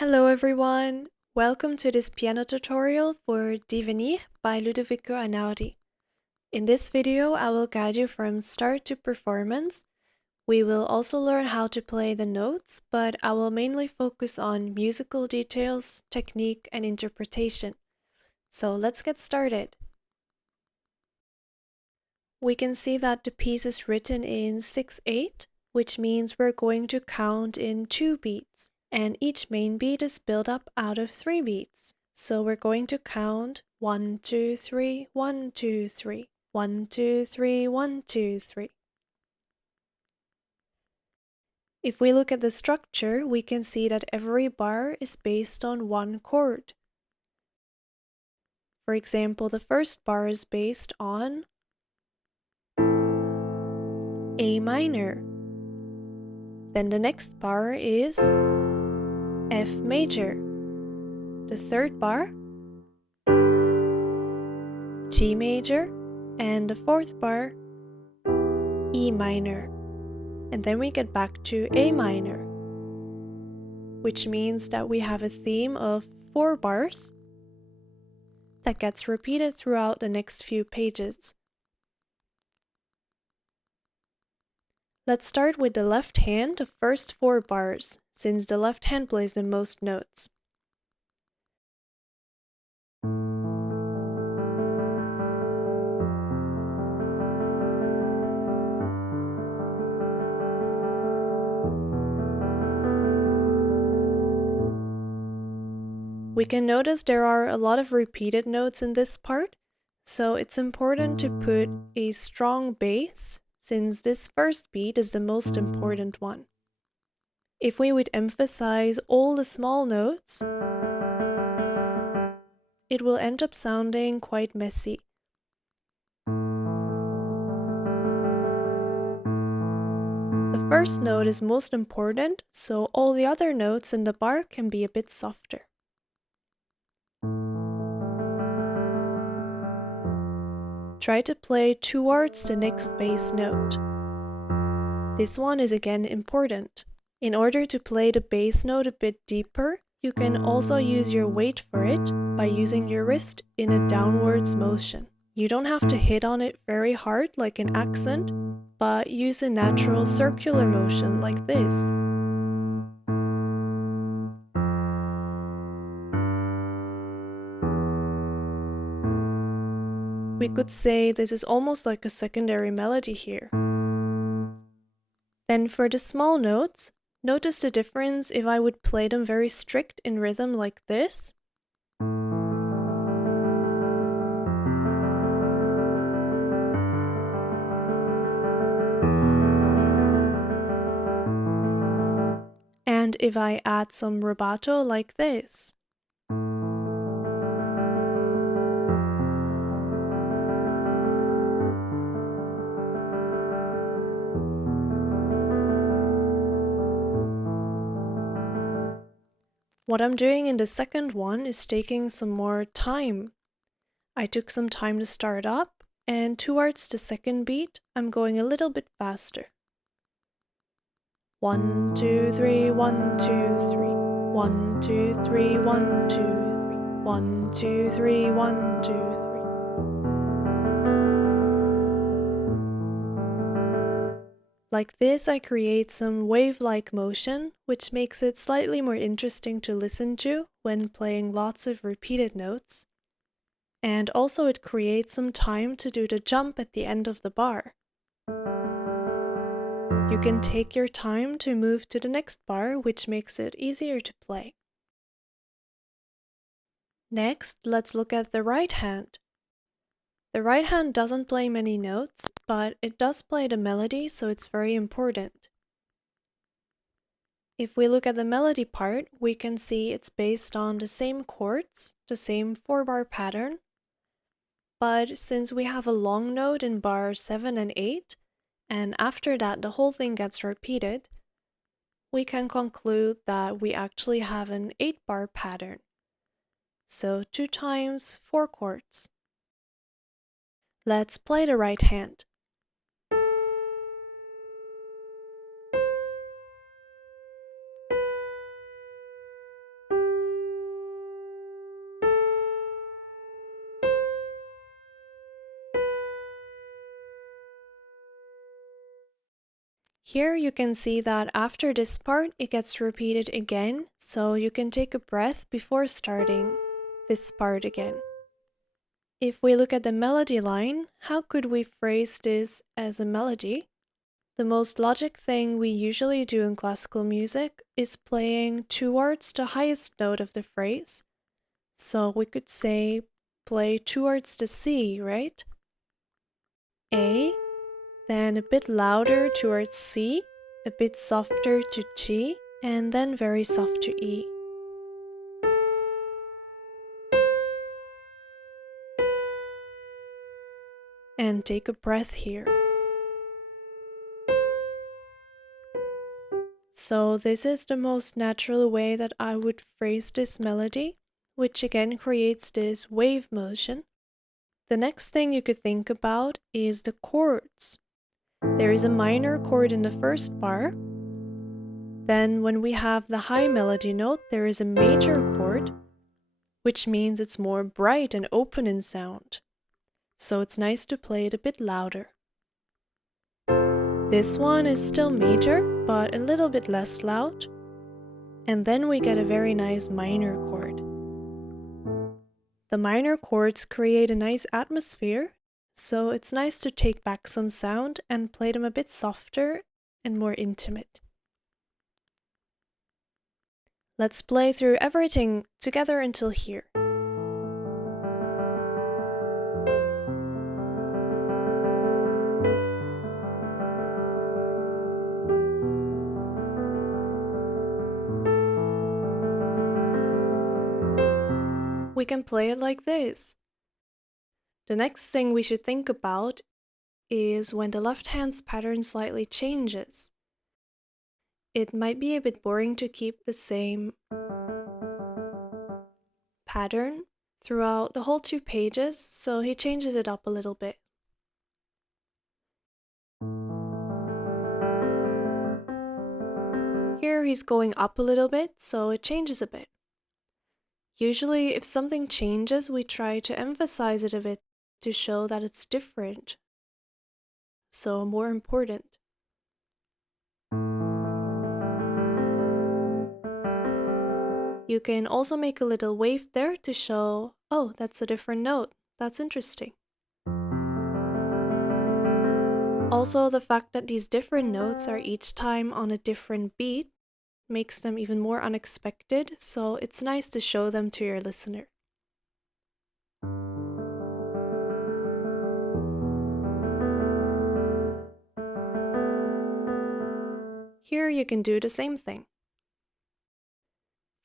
Hello everyone! Welcome to this piano tutorial for Divenire by Ludovico Einaudi. In this video, I will guide you from start to performance. We will also learn how to play the notes, but I will mainly focus on musical details, technique, and interpretation. So let's get started. We can see that the piece is written in 6/8, which means we're going to count in 2 beats. And each main beat is built up out of 3 beats. So we're going to count 1, 2, 3, 1, 2, 3, 1, 2, 3, 1, 2, 3. If we look at the structure, we can see that every bar is based on one chord. For example, the first bar is based on A minor. Then the next bar is F major. The third bar, G major, and the fourth bar, E minor. And then we get back to A minor, which means that we have a theme of 4 bars that gets repeated throughout the next few pages. Let's start with the left hand, the first 4 bars, since the left hand plays the most notes. We can notice there are a lot of repeated notes in this part, so it's important to put a strong bass, since this first beat is the most important one. If we would emphasize all the small notes, it will end up sounding quite messy. The first note is most important, so all the other notes in the bar can be a bit softer. Try to play towards the next bass note. This one is again important. In order to play the bass note a bit deeper, you can also use your weight for it by using your wrist in a downwards motion. You don't have to hit on it very hard like an accent, but use a natural circular motion like this. We could say this is almost like a secondary melody here. Then for the small notes, notice the difference if I would play them very strict in rhythm like this. And if I add some rubato like this. What I'm doing in the second one is taking some more time. I took some time to start up, and towards the second beat, I'm going a little bit faster. 1, 2, 3, 1, 2, 3. 1, 2, 3, 1, 2, 3. 1, 2, 3, 1, 2, 3. Like this, I create some wave-like motion, which makes it slightly more interesting to listen to when playing lots of repeated notes. And also it creates some time to do the jump at the end of the bar. You can take your time to move to the next bar, which makes it easier to play. Next, let's look at the right hand. The right hand doesn't play many notes, but it does play the melody, so it's very important. If we look at the melody part, we can see it's based on the same chords, the same 4-bar pattern. But since we have a long note in bar 7 and 8, and after that the whole thing gets repeated, we can conclude that we actually have an 8-bar pattern. So 2 times 4 chords. Let's play the right hand. Here you can see that after this part it gets repeated again, so you can take a breath before starting this part again. If we look at the melody line, how could we phrase this as a melody? The most logic thing we usually do in classical music is playing towards the highest note of the phrase. So we could say play towards the C, right? A, then a bit louder towards C, a bit softer to G, and then very soft to E. And take a breath here. So this is the most natural way that I would phrase this melody, which again creates this wave motion. The next thing you could think about is the chords. There is a minor chord in the first bar. Then when we have the high melody note, there is a major chord, which means it's more bright and open in sound. So it's nice to play it a bit louder. This one is still major, but a little bit less loud. And then we get a very nice minor chord. The minor chords create a nice atmosphere, so it's nice to take back some sound and play them a bit softer and more intimate. Let's play through everything together until here. We can play it like this. The next thing we should think about is when the left hand's pattern slightly changes. It might be a bit boring to keep the same pattern throughout the whole 2 pages, so he changes it up a little bit. Here he's going up a little bit, so it changes a bit. Usually if something changes, we try to emphasize it a bit to show that it's different, so more important. You can also make a little wave there to show, oh, that's a different note. That's interesting. Also, the fact that these different notes are each time on a different beat makes them even more unexpected, so it's nice to show them to your listener. Here you can do the same thing.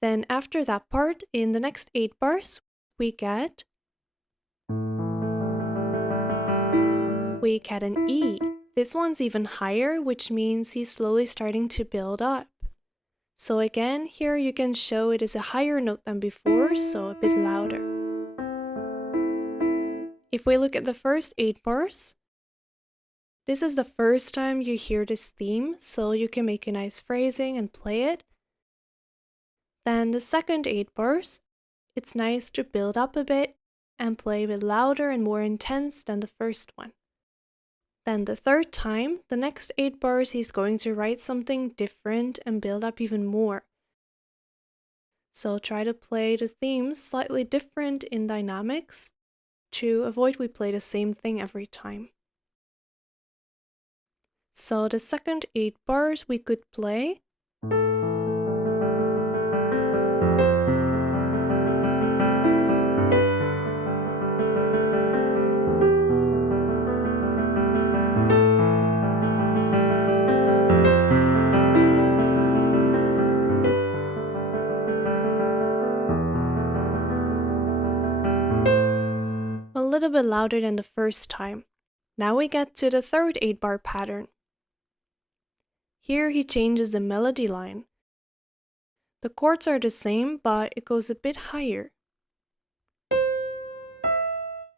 Then after that part, in the next 8 bars, we get an E. This one's even higher, which means he's slowly starting to build up. So again, here you can show it is a higher note than before, so a bit louder. If we look at the first 8 bars, this is the first time you hear this theme, so you can make a nice phrasing and play it. Then the second 8 bars, it's nice to build up a bit and play a bit louder and more intense than the first one. Then the third time, the next 8 bars, he's going to write something different and build up even more. So try to play the themes slightly different in dynamics to avoid we play the same thing every time. So the second 8 bars we could play a little bit louder than the first time. Now we get to the third 8 bar pattern. Here he changes the melody line. The chords are the same, but it goes a bit higher.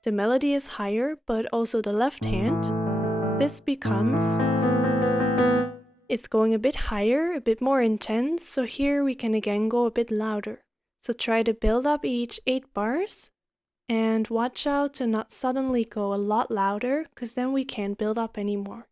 The melody is higher, but also the left hand. This becomes, it's going a bit higher, a bit more intense, so here we can again go a bit louder. So try to build up each 8 bars and watch out to not suddenly go a lot louder, because then we can't build up anymore.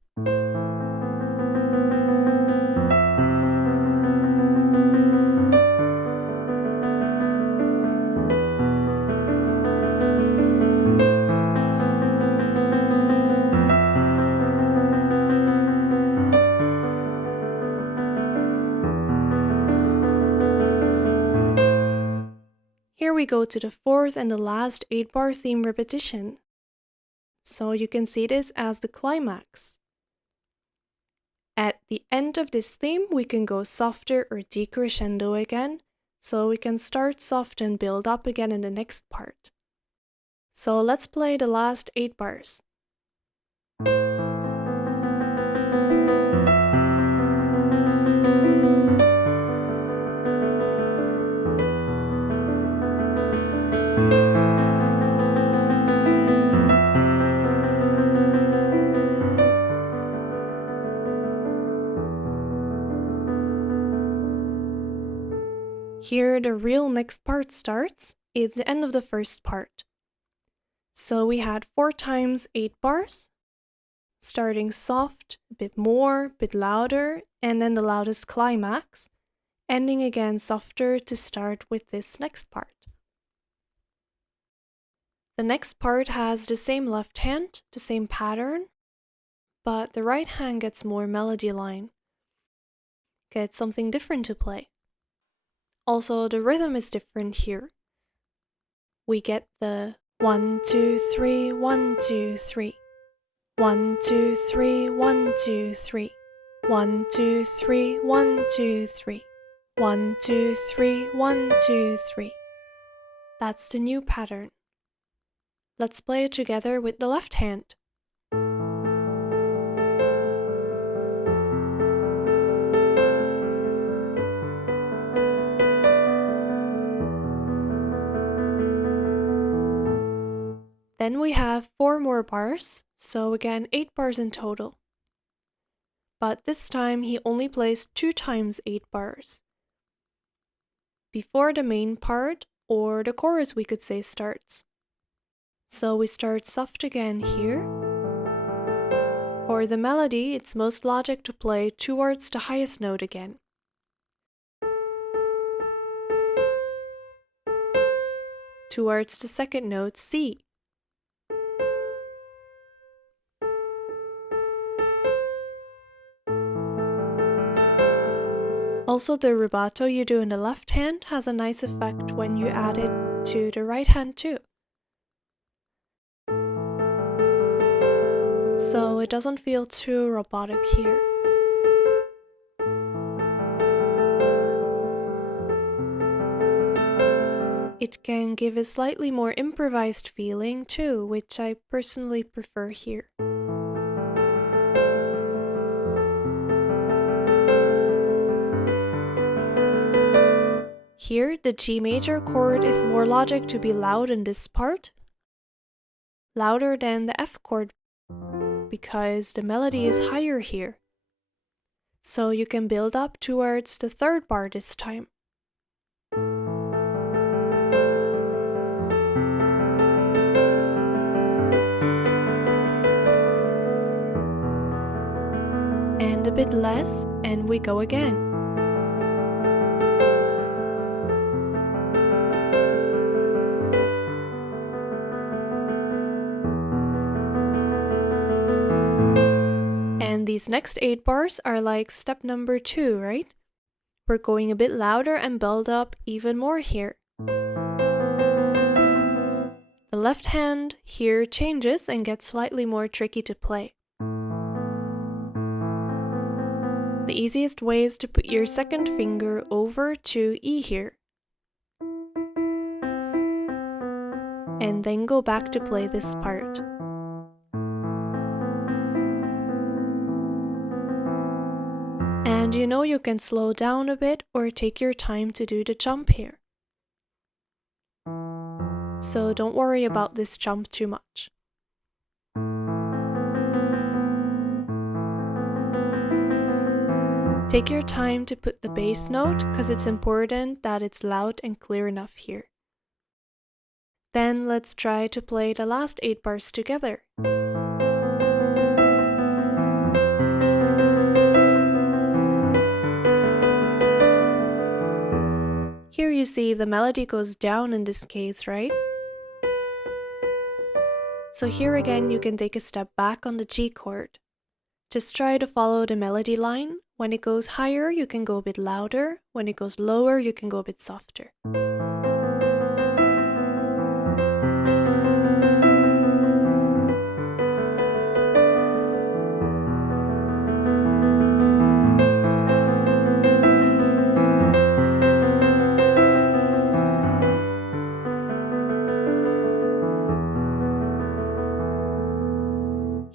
Here we go to the fourth and the last 8-bar theme repetition. So you can see this as the climax. At the end of this theme, we can go softer or decrescendo again, so we can start soft and build up again in the next part. So let's play the last 8 bars. Here the real next part starts. It's the end of the first part. So we had 4 times 8 bars, starting soft, a bit more, a bit louder, and then the loudest climax, ending again softer to start with this next part. The next part has the same left hand, the same pattern, but the right hand gets more melody line, gets something different to play. Also, the rhythm is different here. We get the 1, 2, 3, 1, 2, 3. 1, 2, 3, 1, 2, 3. 1, 2, 3, 1, 2, 3. 1, 2, 3, 1, 2, 3. That's the new pattern. Let's play it together with the left hand. Then we have 4 more bars, so again 8 bars in total. But this time he only plays 2 times 8 bars. Before the main part, or the chorus we could say, starts. So we start soft again here. For the melody, it's most logic to play towards the highest note again. Towards the second note, C. Also, the rubato you do in the left hand has a nice effect when you add it to the right hand too. So it doesn't feel too robotic here. It can give a slightly more improvised feeling too, which I personally prefer here. Here, the G major chord is more logic to be loud in this part, louder than the F chord, because the melody is higher here. So you can build up towards the third bar this time. And a bit less, and we go again. And these next 8 bars are like step number 2, right? We're going a bit louder and build up even more here. The left hand here changes and gets slightly more tricky to play. The easiest way is to put your second finger over to E here. And then go back to play this part. And you know you can slow down a bit or take your time to do the jump here. So don't worry about this jump too much. Take your time to put the bass note, because it's important that it's loud and clear enough here. Then let's try to play the last 8 bars together. Here you see the melody goes down in this case, right? So here again you can take a step back on the G chord. Just try to follow the melody line. When it goes higher, you can go a bit louder. When it goes lower, you can go a bit softer.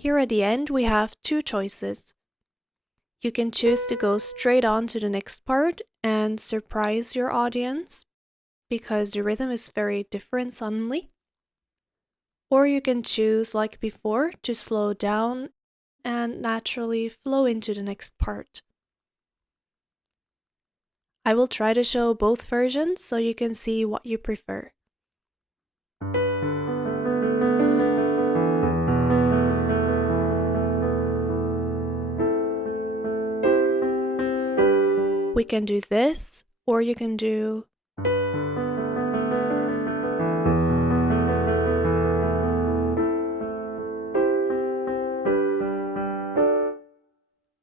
Here at the end we have two choices. You can choose to go straight on to the next part and surprise your audience because the rhythm is very different suddenly. Or you can choose, like before, to slow down and naturally flow into the next part. I will try to show both versions so you can see what you prefer. We can do this, or you can do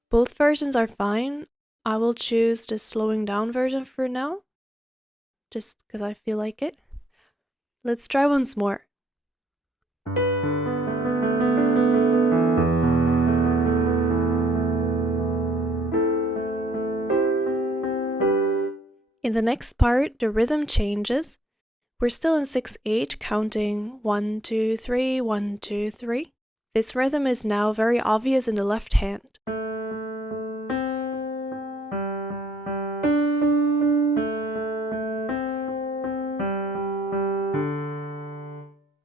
both versions are fine. I will choose the slowing down version for now, just because I feel like it. Let's try once more. In the next part, the rhythm changes. We're still in 6/8, counting 1, 2, 3, 1, 2, 3. This rhythm is now very obvious in the left hand.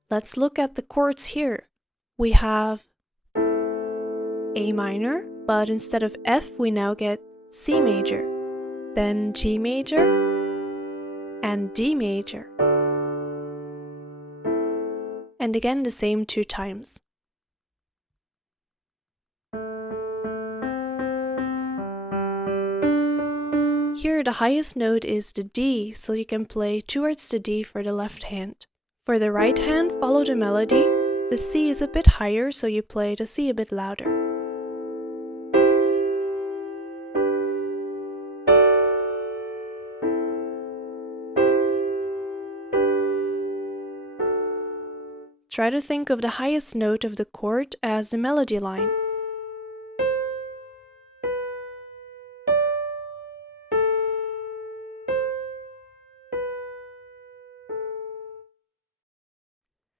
Let's look at the chords here. We have A minor, but instead of F, we now get C major, then G major, and D major. And again the same 2 times. Here the highest note is the D, so you can play towards the D for the left hand. For the right hand, follow the melody. The C is a bit higher, so you play the C a bit louder. Try to think of the highest note of the chord as the melody line.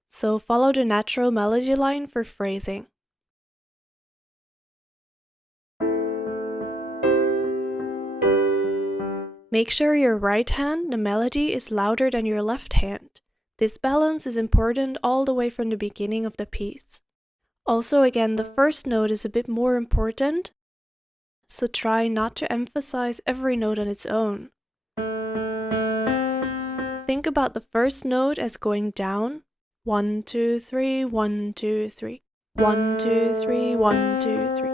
So follow the natural melody line for phrasing. Make sure your right hand, the melody, is louder than your left hand. This balance is important all the way from the beginning of the piece. Also, again, the first note is a bit more important, so try not to emphasize every note on its own. Think about the first note as going down. 1, 2, 3, 1, 2, 3. 1, 2, 3, 1, 2, 3.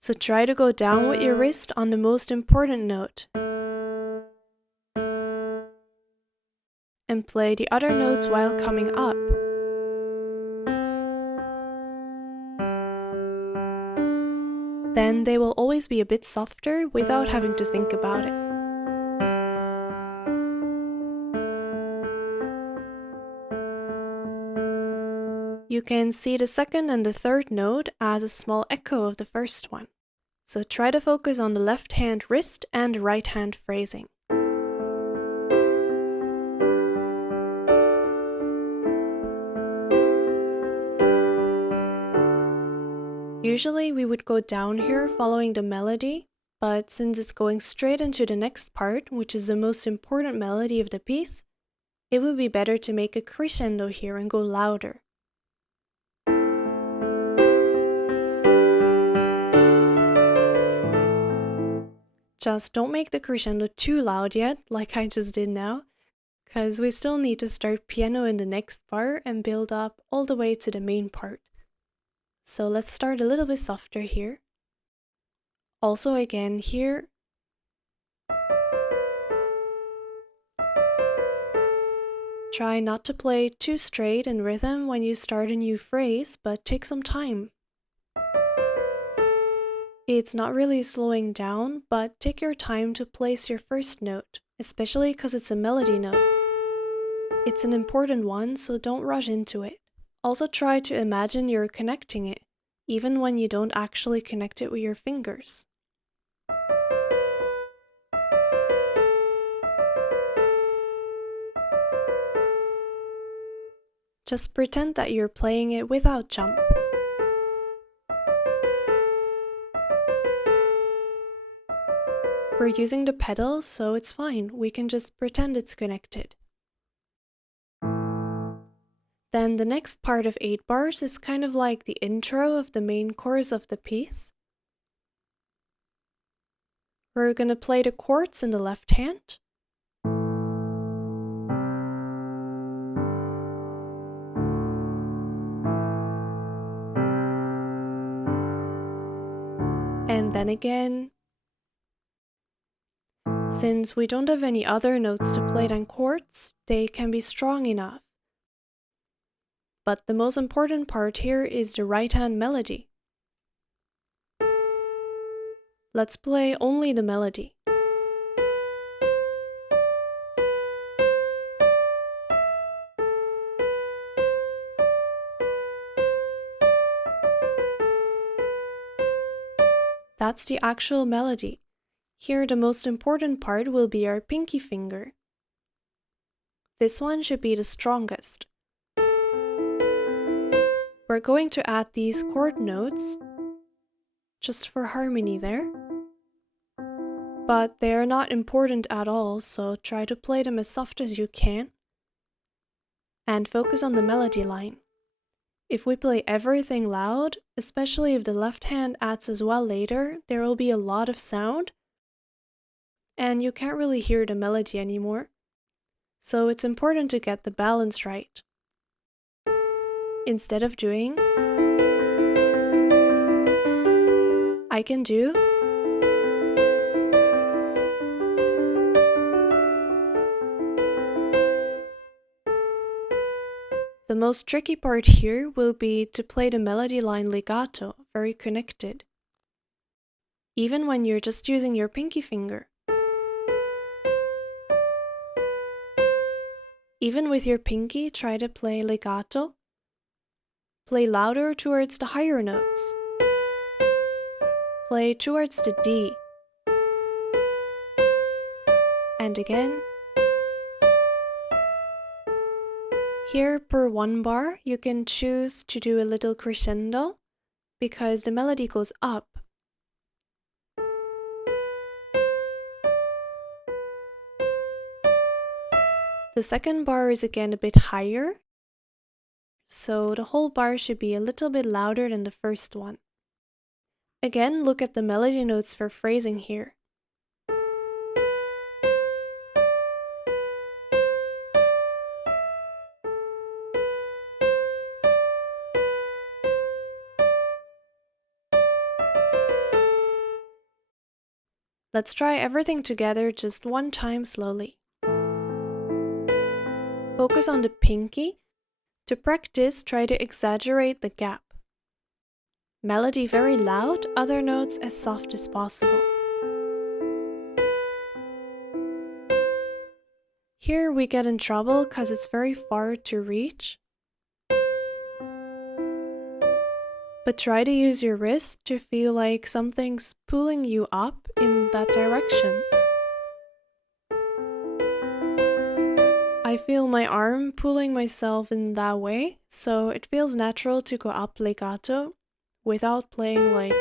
So try to go down with your wrist on the most important note. And play the other notes while coming up. Then they will always be a bit softer without having to think about it. You can see the second and the third note as a small echo of the first one. So try to focus on the left hand wrist and right hand phrasing. Usually we would go down here following the melody, but since it's going straight into the next part, which is the most important melody of the piece, it would be better to make a crescendo here and go louder. Just don't make the crescendo too loud yet, like I just did now, because we still need to start piano in the next part and build up all the way to the main part. So let's start a little bit softer here. Also again here, try not to play too straight in rhythm when you start a new phrase, but take some time. It's not really slowing down, but take your time to place your first note, especially because it's a melody note. It's an important one, so don't rush into it. Also try to imagine you're connecting it, even when you don't actually connect it with your fingers. Just pretend that you're playing it without jump. We're using the pedals, so it's fine. We can just pretend it's connected. Then the next part of 8 bars is kind of like the intro of the main chorus of the piece. We're gonna play the chords in the left hand. And then again, since we don't have any other notes to play than chords, they can be strong enough. But the most important part here is the right hand melody. Let's play only the melody. That's the actual melody. Here the most important part will be our pinky finger. This one should be the strongest. We're going to add these chord notes just for harmony there. But they are not important at all, so try to play them as soft as you can. And focus on the melody line. If we play everything loud, especially if the left hand adds as well later, there will be a lot of sound. And you can't really hear the melody anymore. So it's important to get the balance right. Instead of doing, I can do the most tricky part here will be to play the melody line legato, very connected. Even when you're just using your pinky finger. Even with your pinky, try to play legato. Play louder towards the higher notes. Play towards the D. And again. Here, per 1 bar, you can choose to do a little crescendo, because the melody goes up. The second bar is again a bit higher, so the whole bar should be a little bit louder than the first one. Again, look at the melody notes for phrasing here. Let's try everything together just one time slowly. Focus on the pinky. To practice, try to exaggerate the gap. Melody very loud, other notes as soft as possible. Here we get in trouble because it's very far to reach. But try to use your wrist to feel like something's pulling you up in that direction. I feel my arm pulling myself in that way, so it feels natural to go up legato without playing like.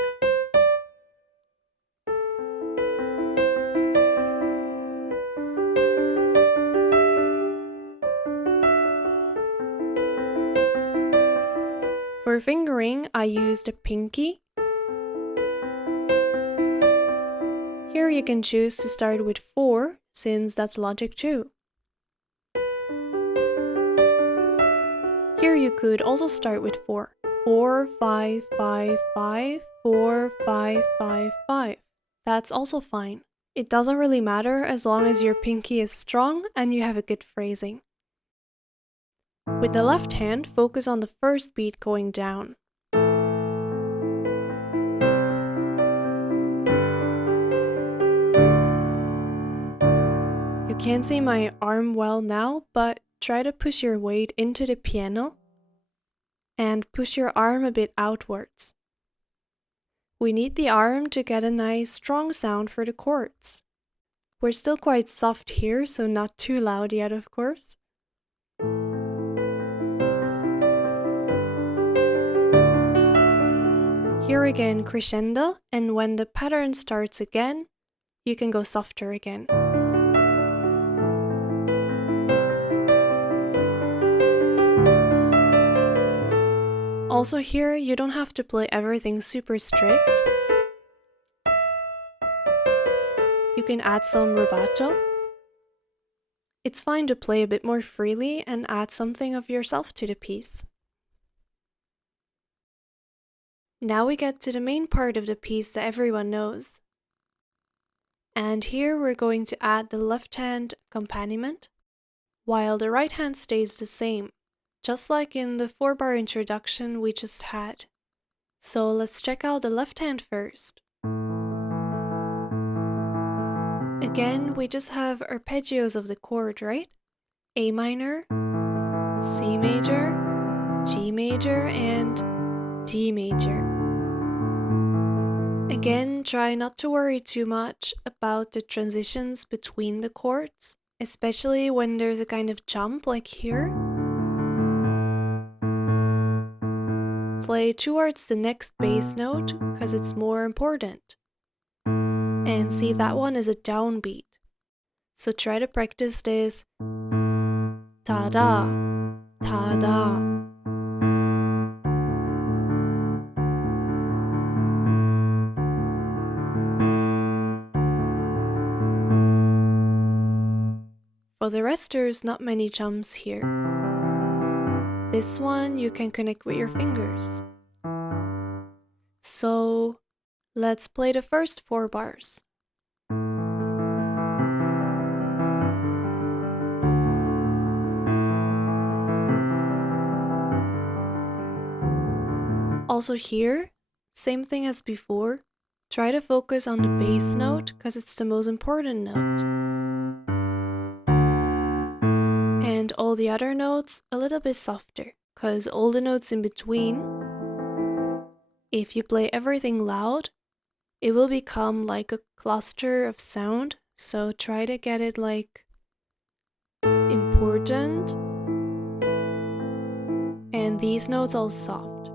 For fingering, I used a pinky. Here you can choose to start with 4, since that's logic 2. Here you could also start with 4. 4, 5, 5, 5, 4, 5, 5, 5. That's also fine. It doesn't really matter as long as your pinky is strong and you have a good phrasing. With the left hand, focus on the first beat going down. You can't see my arm well now, but try to push your weight into the piano and push your arm a bit outwards. We need the arm to get a nice strong sound for the chords. We're still quite soft here, so not too loud yet, of course. here again crescendo, and when the pattern starts again, you can go softer again. Also here, you don't have to play everything super strict. You can add some rubato. It's fine to play a bit more freely and add something of yourself to the piece. Now we get to the main part of the piece that everyone knows. And here we're going to add the left hand accompaniment, while the right hand stays the same, just like in the 4-bar introduction we just had. So let's check out the left hand first. Again, we just have arpeggios of the chord, right? A minor, C major, G major, and D major. Again, try not to worry too much about the transitions between the chords, especially when there's a kind of jump like here. Play towards the next bass note, because it's more important. And see, that one is a downbeat. So try to practice this ta-da, ta-da. For the rest, there's not many jumps here. This one you can connect with your fingers. So let's play the first 4 bars. Also here, same thing as before, try to focus on the bass note because it's the most important note. And all the other notes a little bit softer, because all the notes in between, if you play everything loud, it will become like a cluster of sound, so try to get it like important. And these notes all soft.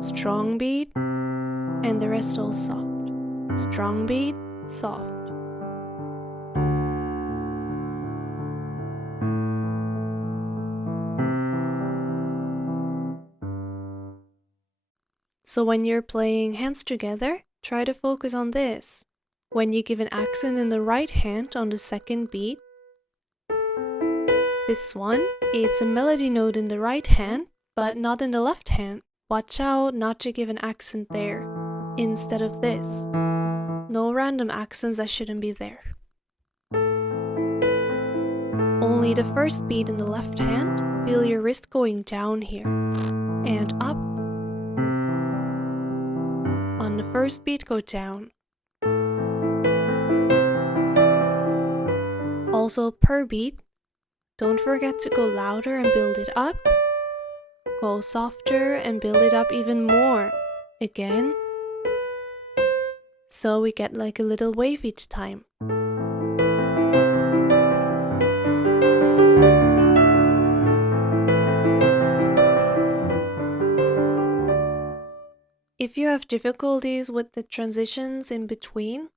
Strong beat, and the rest all soft. Strong beat, soft. So when you're playing hands together, try to focus on this. When you give an accent in the right hand on the second beat, this one, it's a melody note in the right hand, but not in the left hand. Watch out not to give an accent there, instead of this. No random accents that shouldn't be there. Only the first beat in the left hand, feel your wrist going down here, and up. On the first beat, go down. Also per beat, don't forget to go louder and build it up. Go softer and build it up even more. Again. So we get like a little wave each time. If you have difficulties with the transitions in between,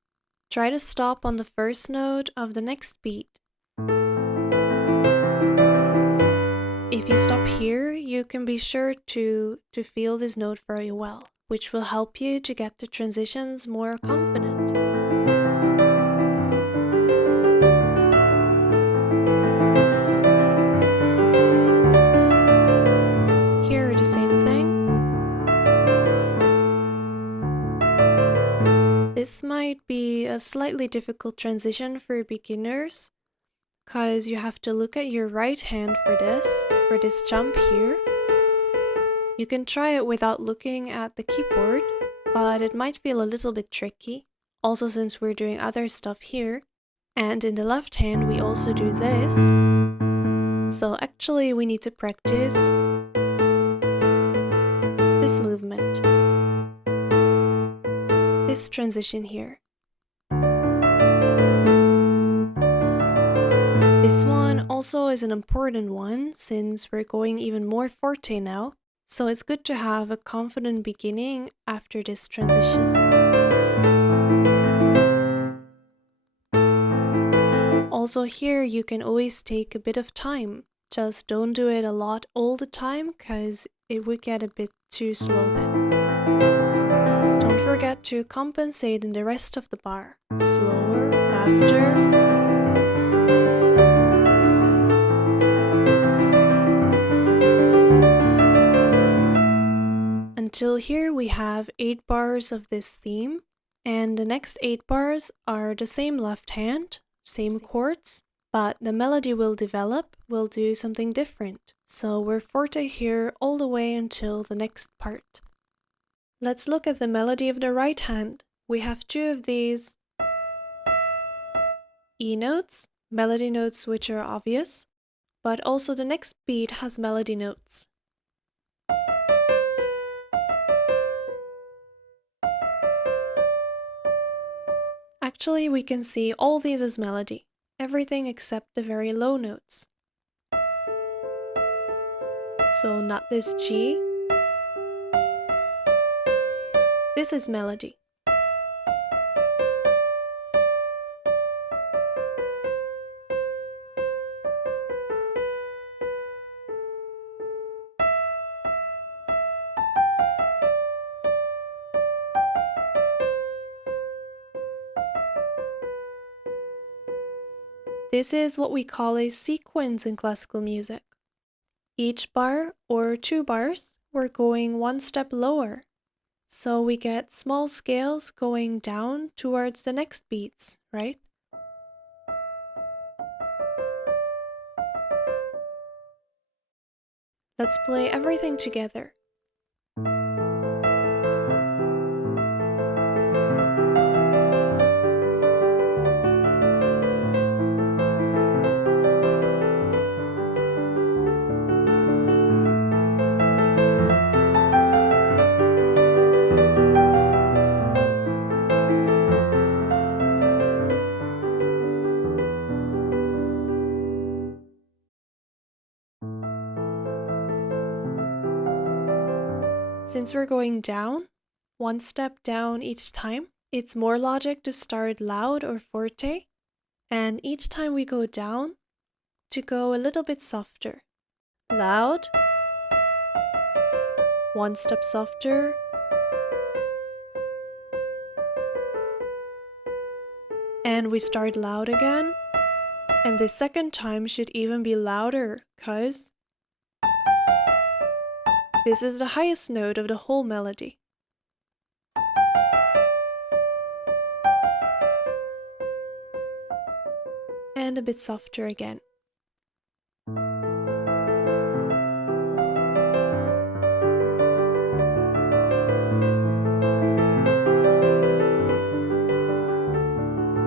try to stop on the first note of the next beat. If you stop here, you can be sure to feel this note very well, which will help you to get the transitions more confident. Here, the same thing. This might be a slightly difficult transition for beginners, because you have to look at your right hand for this jump here. You can try it without looking at the keyboard, but it might feel a little bit tricky, also since we're doing other stuff here. And in the left hand we also do this. So actually we need to practice this movement. This transition here. This one also is an important one, since we're going even more forte now. So it's good to have a confident beginning after this transition. Also here you can always take a bit of time. Just don't do it a lot all the time, cause it would get a bit too slow then. Don't forget to compensate in the rest of the bar. Slower, faster. Until here we have 8 bars of this theme, and the next 8 bars are the same left hand, same chords, but the melody will develop, will do something different. So we're forte here all the way until the next part. Let's look at the melody of the right hand. We have 2 of these E notes, melody notes which are obvious, but also the next beat has melody notes. Actually, we can see all these as melody, everything except the very low notes. So not this G. This is melody. This is what we call a sequence in classical music. Each bar, or 2 bars, we're going 1 step lower. So we get small scales going down towards the next beats, right? Let's play everything together. Since we're going down, 1 step down each time, it's more logic to start loud or forte, and each time we go down, to go a little bit softer. Loud, 1 step softer, and we start loud again, and the second time should even be louder, cause this is the highest note of the whole melody. And a bit softer again.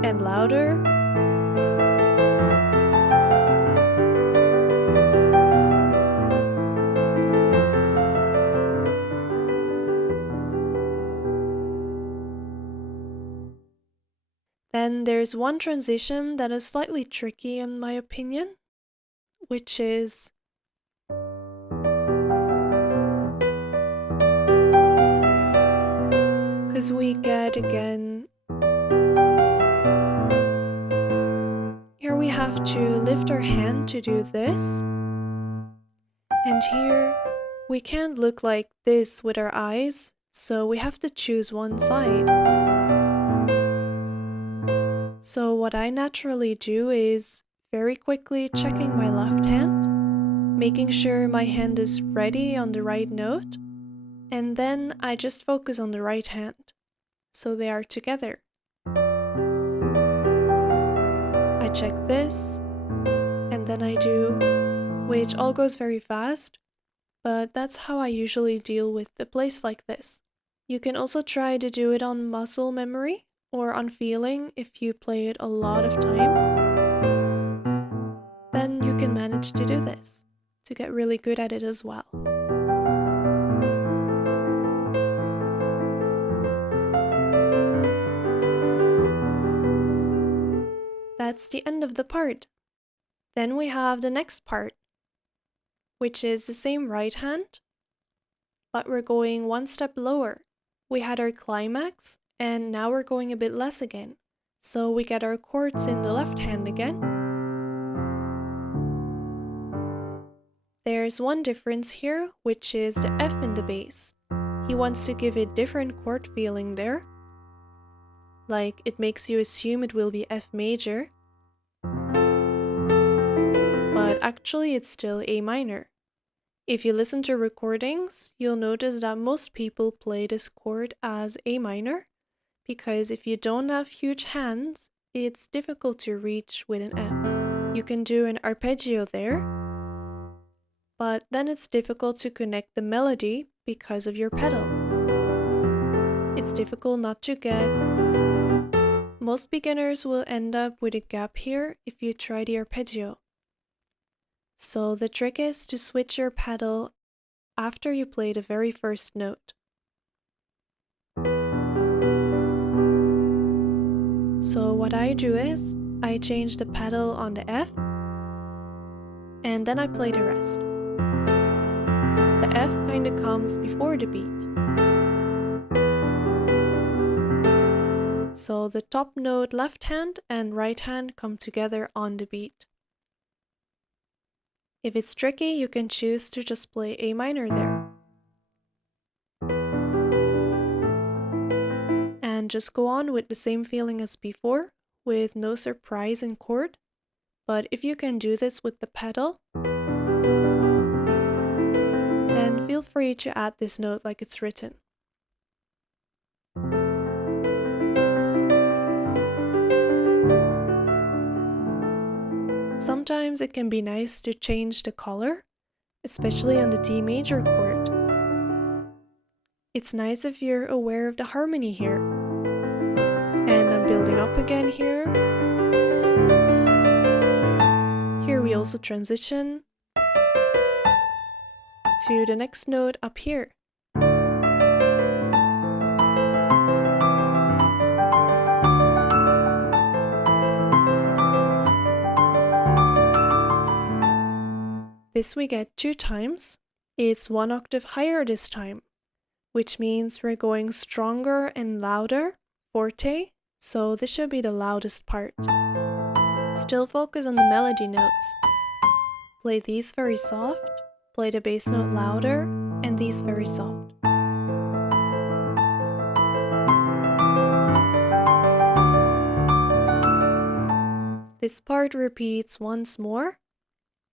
And louder. Then there's one transition that is slightly tricky in my opinion, which is because we get again, here we have to lift our hand to do this, and here we can't look like this with our eyes, so we have to choose one side. So what I naturally do is very quickly checking my left hand, making sure my hand is ready on the right note, and then I just focus on the right hand, so they are together. I check this, and then I do, which all goes very fast, but that's how I usually deal with a place like this. You can also try to do it on muscle memory, or on feeling if you play it a lot of times. Then you can manage to do this, to get really good at it as well. That's the end of the part. Then we have the next part, which is the same right hand, but we're going one step lower. We had our climax, and now we're going a bit less again. So we get our chords in the left hand again. There's one difference here, which is the F in the bass. He wants to give it different chord feeling there. Like, it makes you assume it will be F major. But actually it's still A minor. If you listen to recordings, you'll notice that most people play this chord as A minor, because if you don't have huge hands, it's difficult to reach with an F. You can do an arpeggio there, but then it's difficult to connect the melody because of your pedal. It's difficult not to get. Most beginners will end up with a gap here if you try the arpeggio. So the trick is to switch your pedal after you play the very first note. So what I do is, I change the pedal on the F, and then I play the rest. The F kinda comes before the beat. So the top note left hand and right hand come together on the beat. If it's tricky, you can choose to just play A minor there. And just go on with the same feeling as before, with no surprise in chord. But if you can do this with the pedal, then feel free to add this note like it's written. Sometimes it can be nice to change the color, especially on the D major chord. It's nice if you're aware of the harmony here. And I'm building up again here. Here we also transition to the next note up here. This we get 2 times. It's 1 octave higher this time, which means we're going stronger and louder, forte, so this should be the loudest part. Still focus on the melody notes. Play these very soft, play the bass note louder, and these very soft. This part repeats once more,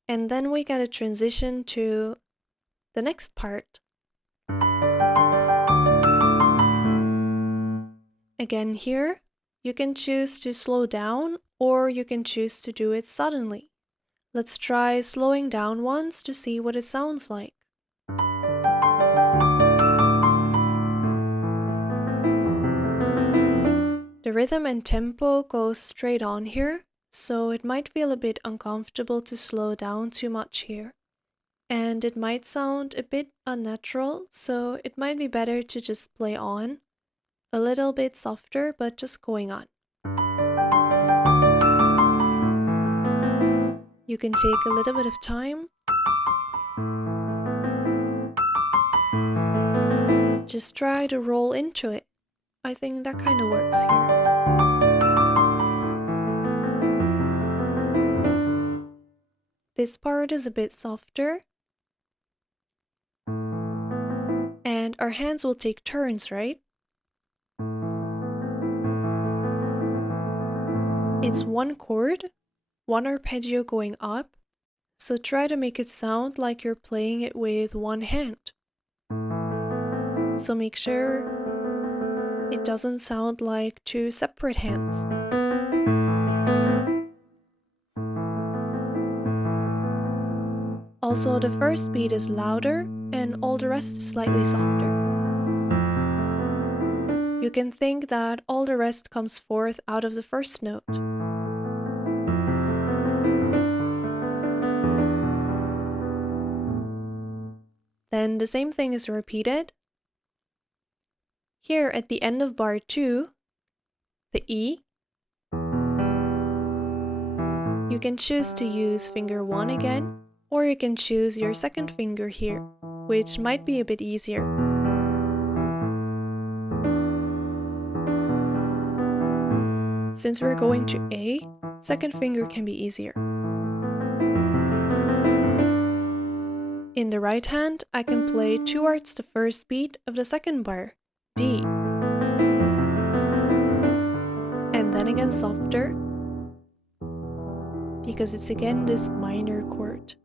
and then we get a transition to the next part. Again here, you can choose to slow down or you can choose to do it suddenly. Let's try slowing down once to see what it sounds like. The rhythm and tempo go straight on here, so it might feel a bit uncomfortable to slow down too much here. And it might sound a bit unnatural, so it might be better to just play on. A little bit softer, but just going on. You can take a little bit of time. Just try to roll into it. I think that kind of works here. This part is a bit softer. And our hands will take turns, right? It's 1 chord, 1 arpeggio going up, so try to make it sound like you're playing it with 1 hand. So make sure it doesn't sound like 2 separate hands. Also, the first beat is louder and all the rest is slightly softer. You can think that all the rest comes forth out of the first note. Then the same thing is repeated. Here at the end of bar 2, the E, you can choose to use finger 1 again, or you can choose your second finger here. which might be a bit easier. Since we're going to A, second finger can be easier. In the right hand, I can play towards the first beat of the second bar, D. And then again softer, because it's again this minor chord.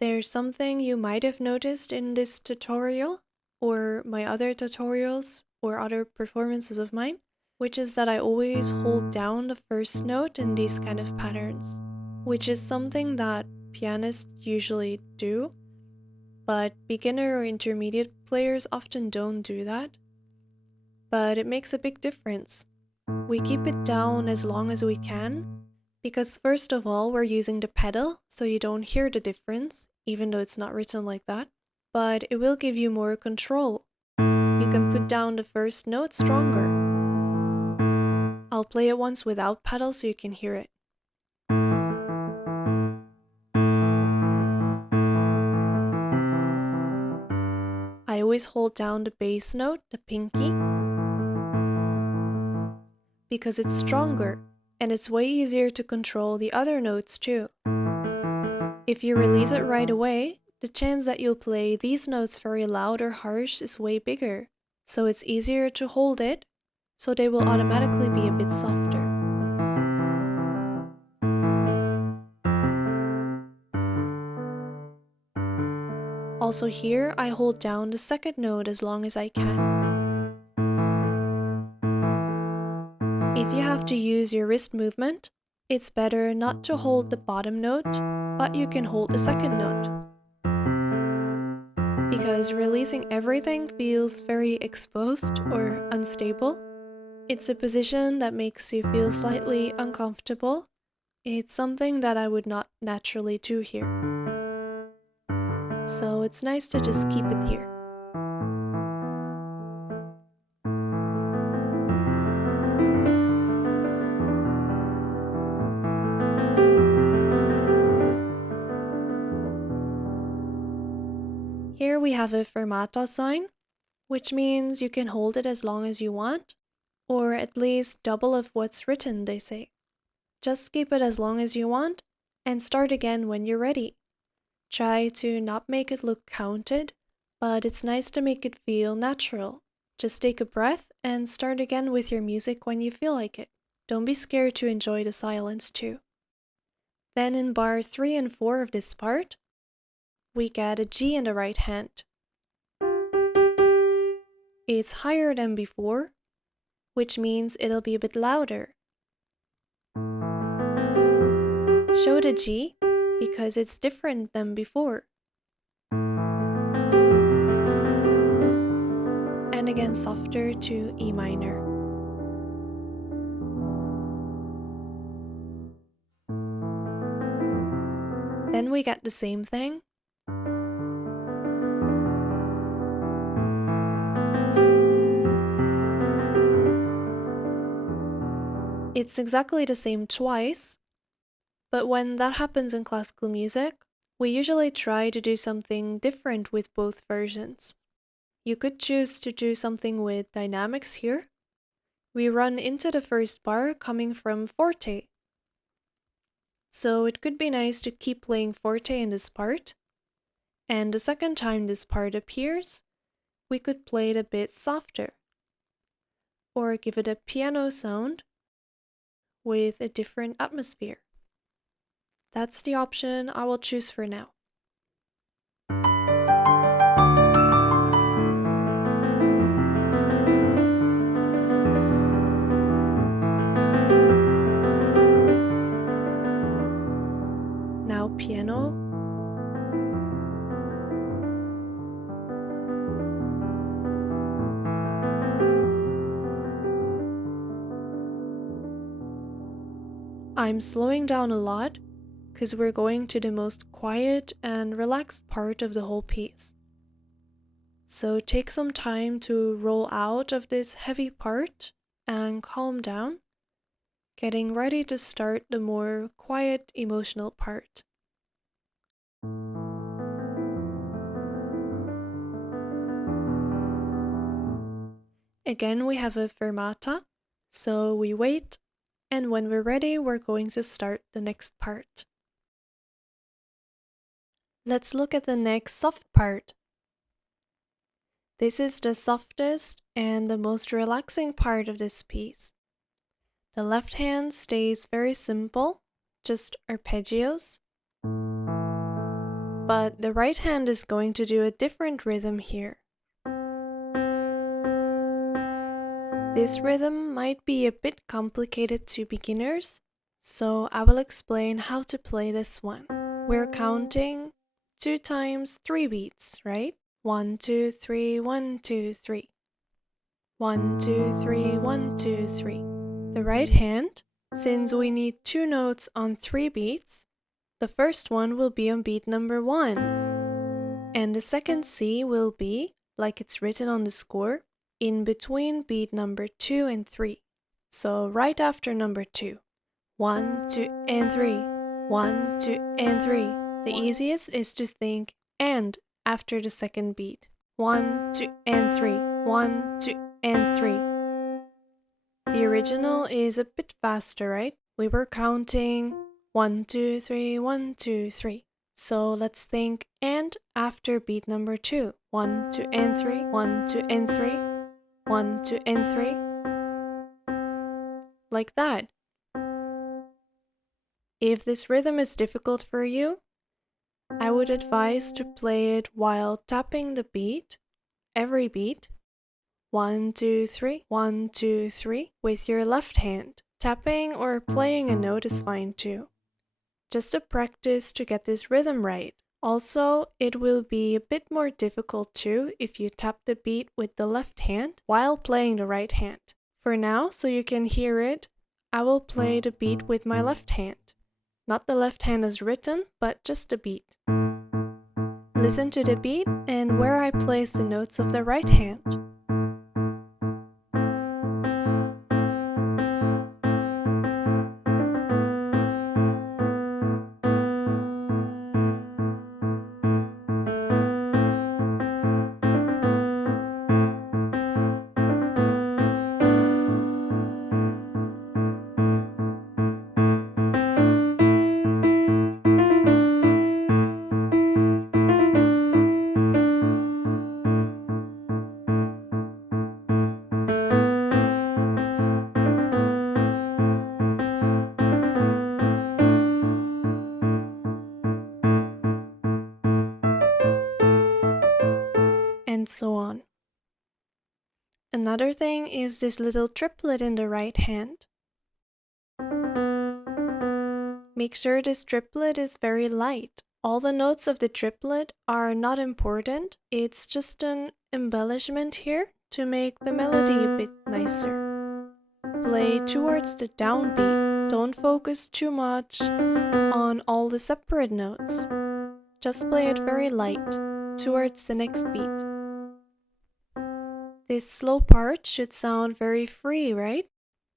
There's something you might have noticed in this tutorial, or my other tutorials, or other performances of mine, which is that I always hold down the first note in these kind of patterns, which is something that pianists usually do, but beginner or intermediate players often don't do that. But it makes a big difference. We keep it down as long as we can, because first of all, we're using the pedal, so you don't hear the difference, even though it's not written like that, but it will give you more control. You can put down the first note stronger. I'll play it once without pedal so you can hear it. I always hold down the bass note, the pinky, because it's stronger, and it's way easier to control the other notes too. If you release it right away, the chance that you'll play these notes very loud or harsh is way bigger, so it's easier to hold it, so they will automatically be a bit softer. Also here, I hold down the second note as long as I can. If you have to use your wrist movement, it's better not to hold the bottom note, but you can hold the second note. Because releasing everything feels very exposed or unstable. It's a position that makes you feel slightly uncomfortable. It's something that I would not naturally do here. So it's nice to just keep it here. Here we have a fermata sign, which means you can hold it as long as you want, or at least double of what's written, they say. Just keep it as long as you want, and start again when you're ready. Try to not make it look counted, but it's nice to make it feel natural. Just take a breath and start again with your music when you feel like it. Don't be scared to enjoy the silence too. Then in bar 3 and 4 of this part, we get a G in the right hand. It's higher than before, which means it'll be a bit louder. Show the G because it's different than before. And again softer to E minor. Then we get the same thing. It's exactly the same twice, but when that happens in classical music, we usually try to do something different with both versions. You could choose to do something with dynamics here. We run into the first bar coming from forte. So it could be nice to keep playing forte in this part. And the second time this part appears, we could play it a bit softer. Or give it a piano sound with a different atmosphere. That's the option I will choose for now. Now piano. I'm slowing down a lot because we're going to the most quiet and relaxed part of the whole piece. So take some time to roll out of this heavy part and calm down. getting ready to start the more quiet, emotional part. Again, we have a fermata, so we wait, and when we're ready, we're going to start the next part. Let's look at the next soft part. This is the softest and the most relaxing part of this piece. The left hand stays very simple, just arpeggios, but the right hand is going to do a different rhythm here. This rhythm might be a bit complicated to beginners, so I will explain how to play this one. We're counting 2 times 3 beats, right? 1, 2, 3, 1, 2, 3. 1, 2, 3, 1, 2, 3. The right hand, since we need 2 notes on 3 beats, the first one will be on beat number 1, and the second C will be, like it's written on the score, in between beat number 2 and 3. So right after number 2. 1, 2, and 3. 1, 2, and 3. The easiest is to think and after the second beat. 1, 2, and 3. 1, 2, and 3. The original is a bit faster, right? We were counting 1, 2, 3, 1, 2, 3. So let's think and after beat number 2. 1, 2, and 3. 1, 2, and 3. 1, 2, and 3. Like that. If this rhythm is difficult for you, I would advise to play it while tapping the beat, every beat, 1, 2, 3, 1, 2, 3, with your left hand. Tapping or playing a note is fine too. Just a practice to get this rhythm right. Also, it will be a bit more difficult too if you tap the beat with the left hand while playing the right hand. For now, so you can hear it, I will play the beat with my left hand. Not the left hand as written, but just the beat. Listen to the beat and where I place the notes of the right hand. And so on. Another thing is this little triplet in the right hand. Make sure this triplet is very light. All the notes of the triplet are not important, it's just an embellishment here to make the melody a bit nicer. Play towards the downbeat, don't focus too much on all the separate notes. Just play it very light, towards the next beat. This slow part should sound very free, right?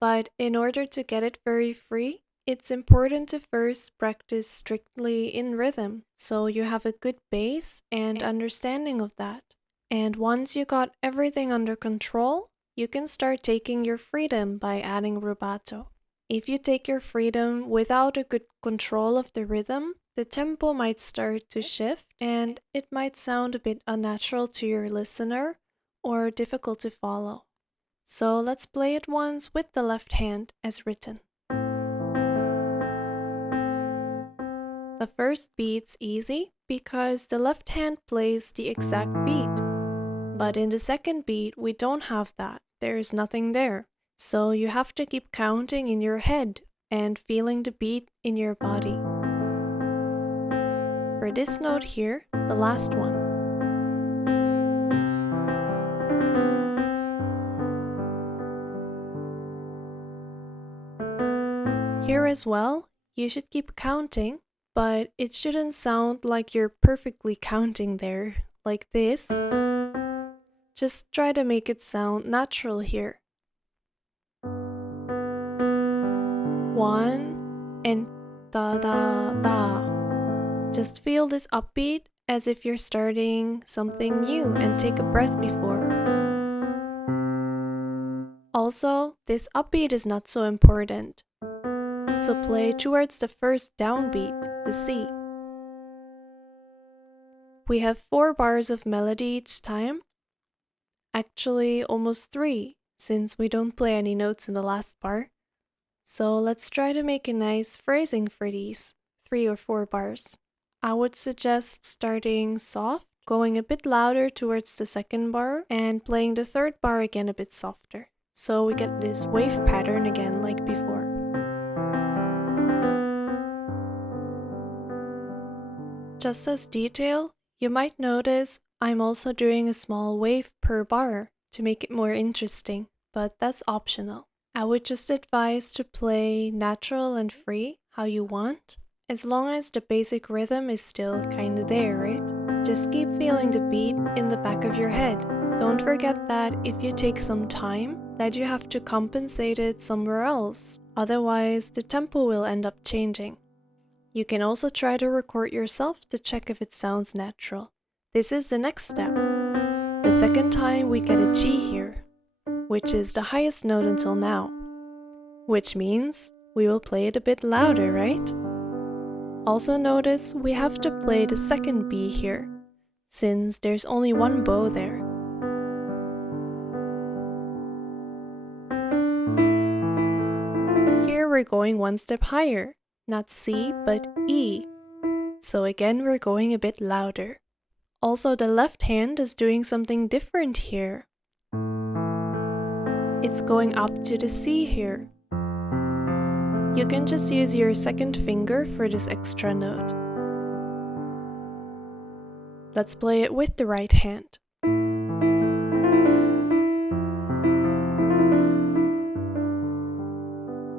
But in order to get it very free, it's important to first practice strictly in rhythm, so you have a good base and understanding of that. And once you got everything under control, you can start taking your freedom by adding rubato. If you take your freedom without a good control of the rhythm, the tempo might start to shift and it might sound a bit unnatural to your listener or difficult to follow. So let's play it once with the left hand as written. The first beat's easy because the left hand plays the exact beat. But in the second beat, we don't have that. There's nothing there. So you have to keep counting in your head and feeling the beat in your body. For this note here, the last one. Here as well, you should keep counting, but it shouldn't sound like you're perfectly counting there, like this. Just try to make it sound natural here. 1 and da da da. Just feel this upbeat as if you're starting something new and take a breath before. Also, this upbeat is not so important, so play towards the first downbeat, the C. We have 4 bars of melody each time, actually almost 3, since we don't play any notes in the last bar. So let's try to make a nice phrasing for these 3 or 4 bars. I would suggest starting soft, going a bit louder towards the second bar, and playing the third bar again a bit softer. So we get this wave pattern again like before. Just as detail, you might notice I'm also doing a small wave per bar to make it more interesting, but that's optional. I would just advise to play natural and free, how you want, as long as the basic rhythm is still kinda there, right? Just keep feeling the beat in the back of your head. Don't forget that if you take some time, that you have to compensate it somewhere else, otherwise the tempo will end up changing. You can also try to record yourself to check if it sounds natural. This is the next step. The second time we get a G here, which is the highest note until now, which means we will play it a bit louder, right? Also notice we have to play the second B here, since there's only one bow there. Here we're going one step higher, not C, but E. So again we're going a bit louder. Also the left hand is doing something different here. It's going up to the C here. You can just use your second finger for this extra note. Let's play it with the right hand.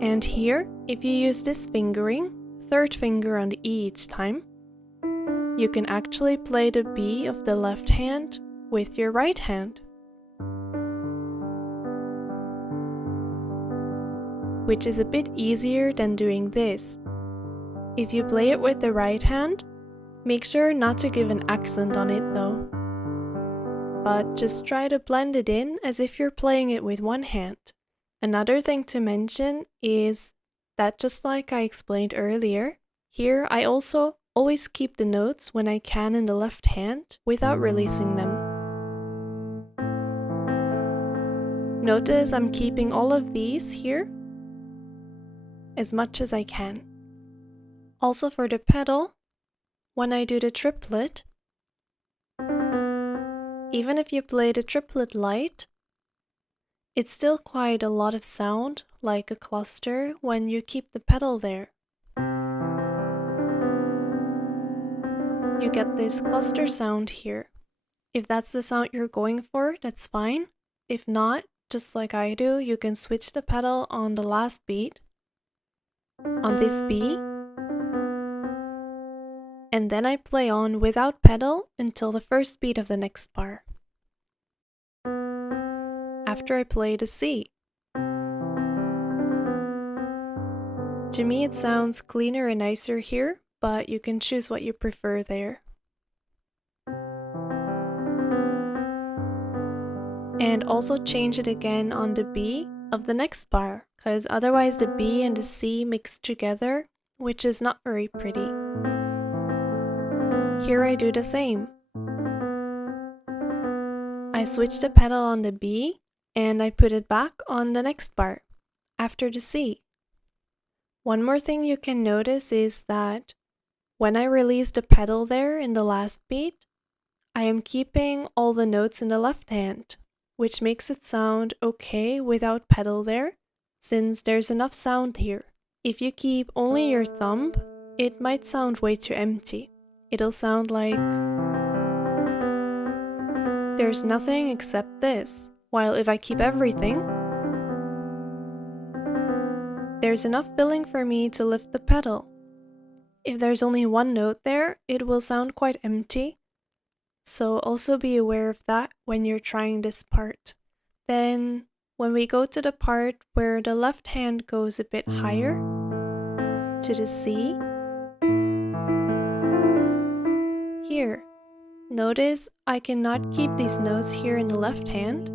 And here, if you use this fingering, third finger on the E each time, you can actually play the B of the left hand with your right hand, which is a bit easier than doing this. If you play it with the right hand, make sure not to give an accent on it though, but just try to blend it in as if you're playing it with one hand. Another thing to mention is that just like I explained earlier, here I also always keep the notes when I can in the left hand without releasing them. Notice I'm keeping all of these here as much as I can. Also for the pedal, when I do the triplet, even if you play the triplet light, it's still quite a lot of sound, like a cluster, when you keep the pedal there. You get this cluster sound here. If that's the sound you're going for, that's fine. If not, just like I do, you can switch the pedal on the last beat, on this B, and then I play on without pedal until the first beat of the next bar. After I play the C. To me it sounds cleaner and nicer here, but you can choose what you prefer there. And also change it again on the B of the next bar, because otherwise the B and the C mix together, which is not very pretty. Here I do the same. I switch the pedal on the B and I put it back on the next bar, after the C. One more thing you can notice is that when I release the pedal there in the last beat, I am keeping all the notes in the left hand, which makes it sound okay without pedal there, since there's enough sound here. If you keep only your thumb, it might sound way too empty. It'll sound like there's nothing except this, while if I keep everything, there's enough filling for me to lift the pedal. If there's only one note there, it will sound quite empty, so also be aware of that when you're trying this part. Then, when we go to the part where the left hand goes a bit higher, to the C. Here, notice I cannot keep these notes here in the left hand.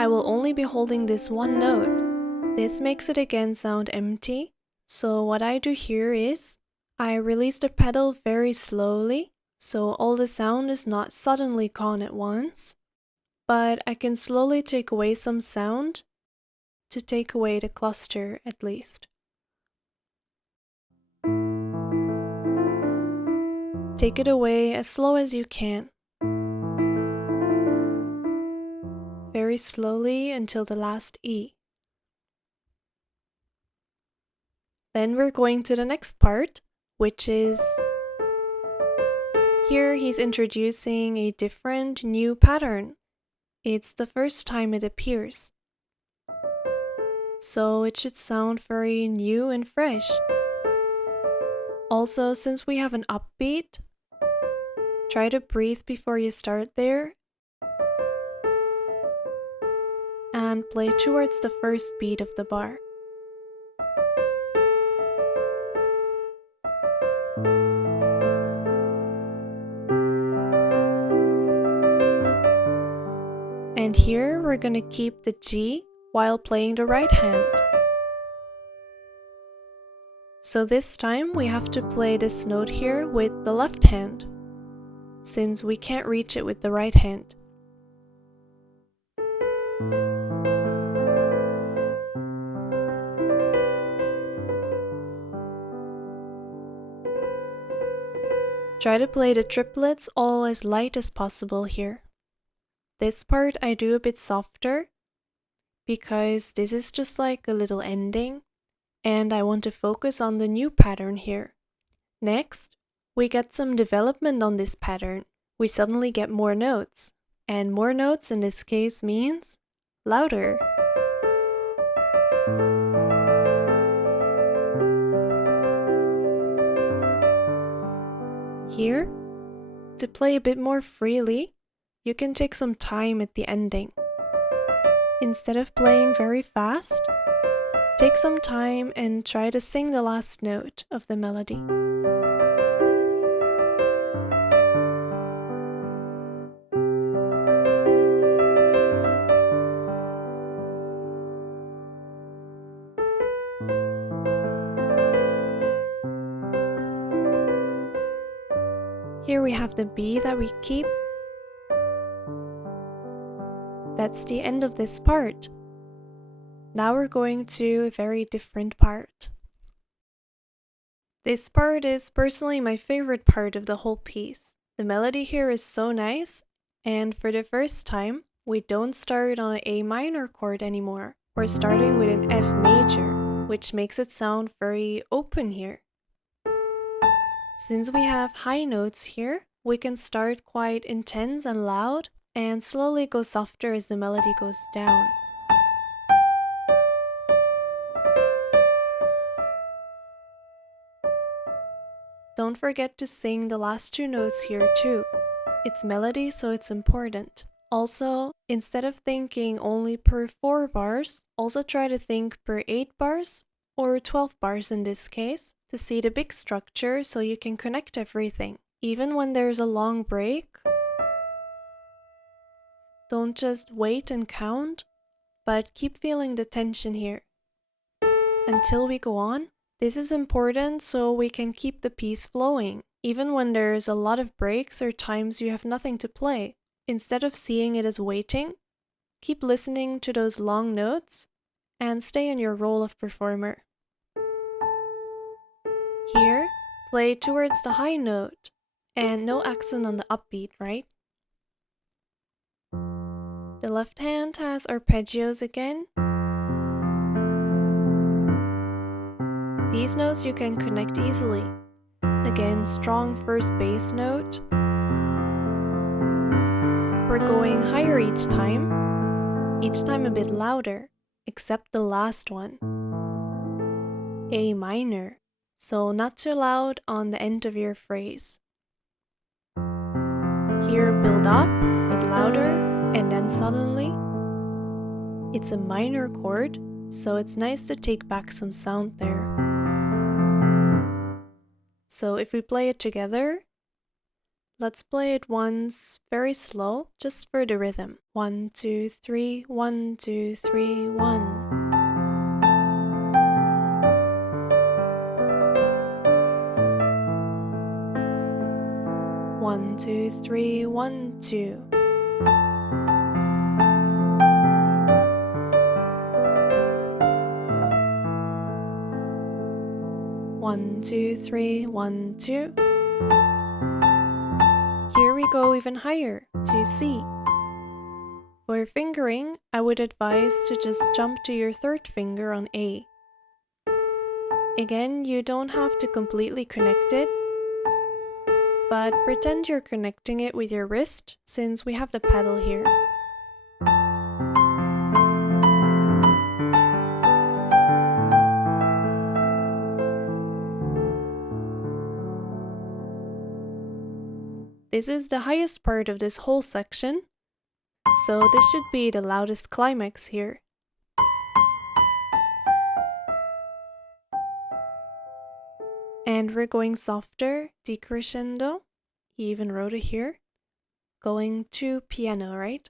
I will only be holding this one note. This makes it again sound empty. So what I do here is, I release the pedal very slowly, so all the sound is not suddenly gone at once. But I can slowly take away some sound, to take away the cluster at least. Take it away as slow as you can. Very slowly until the last E. Then we're going to the next part, which is... Here he's introducing a different new pattern. It's the first time it appears. So it should sound very new and fresh. Also, since we have an upbeat, try to breathe before you start there and play towards the first beat of the bar. And here we're gonna keep the G while playing the right hand. So this time we have to play this note here with the left hand, since we can't reach it with the right hand. Try to play the triplets all as light as possible here. This part I do a bit softer, because this is just like a little ending, and I want to focus on the new pattern here. Next, we get some development on this pattern. We suddenly get more notes, and more notes in this case means louder. Here, to play a bit more freely, you can take some time at the ending. Instead of playing very fast, take some time and try to sing the last note of the melody. Here we have the B that we keep. That's the end of this part. Now we're going to a very different part. This part is personally my favorite part of the whole piece. The melody here is so nice, and for the first time, we don't start on an A minor chord anymore. We're starting with an F major, which makes it sound very open here. Since we have high notes here, we can start quite intense and loud, and slowly go softer as the melody goes down. Don't forget to sing the last two notes here too. It's melody, so it's important. Also, instead of thinking only per 4 bars, also try to think per 8 bars, or 12 bars in this case, to see the big structure so you can connect everything. Even when there's a long break, don't just wait and count, but keep feeling the tension here. Until we go on, this is important so we can keep the piece flowing, even when there's a lot of breaks or times you have nothing to play. Instead of seeing it as waiting, keep listening to those long notes and stay in your role of performer. Here, play towards the high note, and no accent on the upbeat, right? The left hand has arpeggios again. These notes you can connect easily. Again, strong first bass note. We're going higher each time a bit louder, except the last one. A minor, so not too loud on the end of your phrase. Here, build up, but louder, and then suddenly, it's a minor chord, so it's nice to take back some sound there. So if we play it together, let's play it once very slow, just for the rhythm. 1, 2, 3, 1, 2, 3, 1. 1, 2, 3, 1, 2. 1, 2, 3, 1, 2. Here we go even higher, to C. For fingering, I would advise to just jump to your third finger on A. Again, you don't have to completely connect it, but pretend you're connecting it with your wrist, since we have the pedal here. This is the highest part of this whole section, so this should be the loudest climax here. And we're going softer, decrescendo. He even wrote it here. Going to piano, right?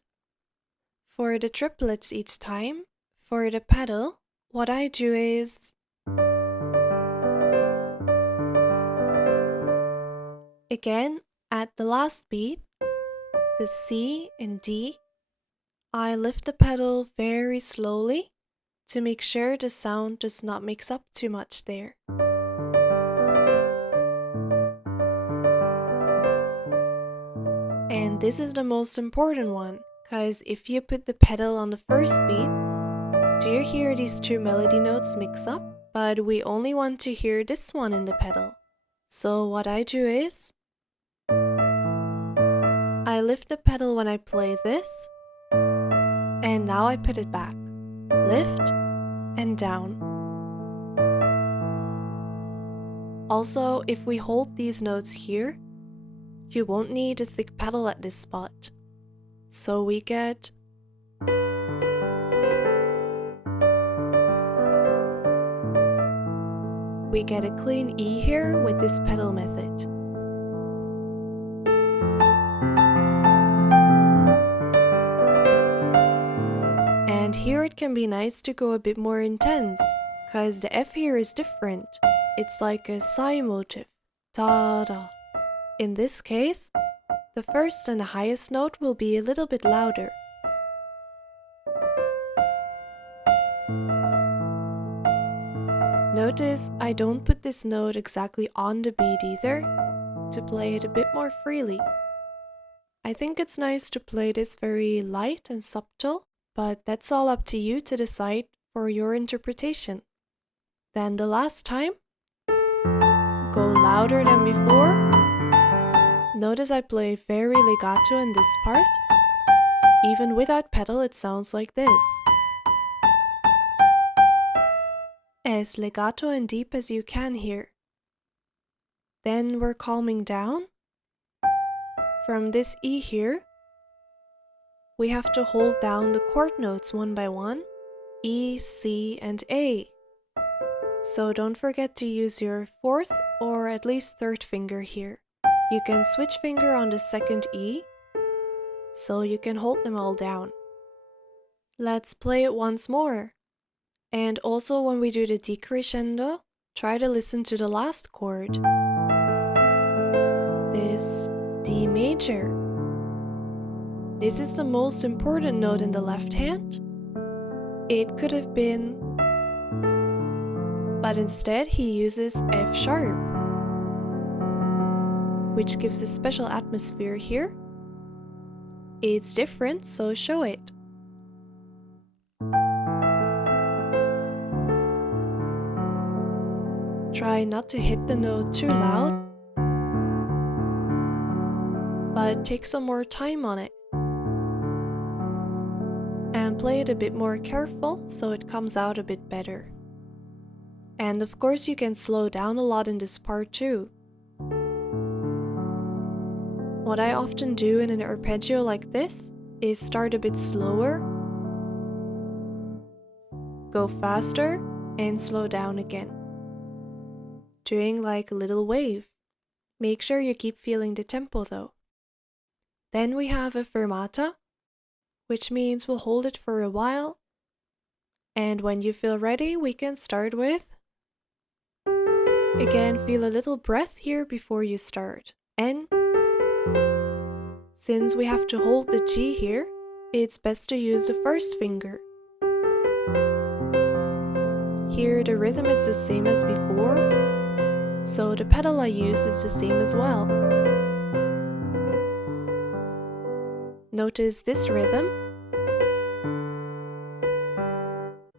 For the triplets each time, for the pedal, what I do is again, at the last beat, the C and D, I lift the pedal very slowly to make sure the sound does not mix up too much there. And this is the most important one, cause if you put the pedal on the first beat, do you hear these two melody notes mix up? But we only want to hear this one in the pedal. So what I do is, I lift the pedal when I play this, and now I put it back. Lift and down. Also, if we hold these notes here, you won't need a thick pedal at this spot. So we get a clean E here with this pedal method. And here it can be nice to go a bit more intense, cause the F here is different. It's like a psi motive. Ta-da. In this case, the first and the highest note will be a little bit louder. Notice I don't put this note exactly on the beat either, to play it a bit more freely. I think it's nice to play this very light and subtle, but that's all up to you to decide for your interpretation. Then the last time, go louder than before. Notice I play very legato in this part. Even without pedal it sounds like this. As legato and deep as you can here. Then we're calming down. From this E here, we have to hold down the chord notes one by one, E, C, and A. So don't forget to use your fourth or at least third finger here. You can switch finger on the second E, so you can hold them all down. Let's play it once more. And also when we do the decrescendo, try to listen to the last chord. This D major. This is the most important note in the left hand. It could have been, but instead he uses F sharp, which gives a special atmosphere here. It's different, so show it. Try not to hit the note too loud, but take some more time on it. And play it a bit more careful so it comes out a bit better. And of course you can slow down a lot in this part too. What I often do in an arpeggio like this is start a bit slower, go faster, and slow down again. Doing like a little wave. Make sure you keep feeling the tempo though. Then we have a fermata, which means we'll hold it for a while. And when you feel ready, we can start with. Again, feel a little breath here before you start. And since we have to hold the G here, it's best to use the first finger. Here the rhythm is the same as before, so the pedal I use is the same as well. Notice this rhythm.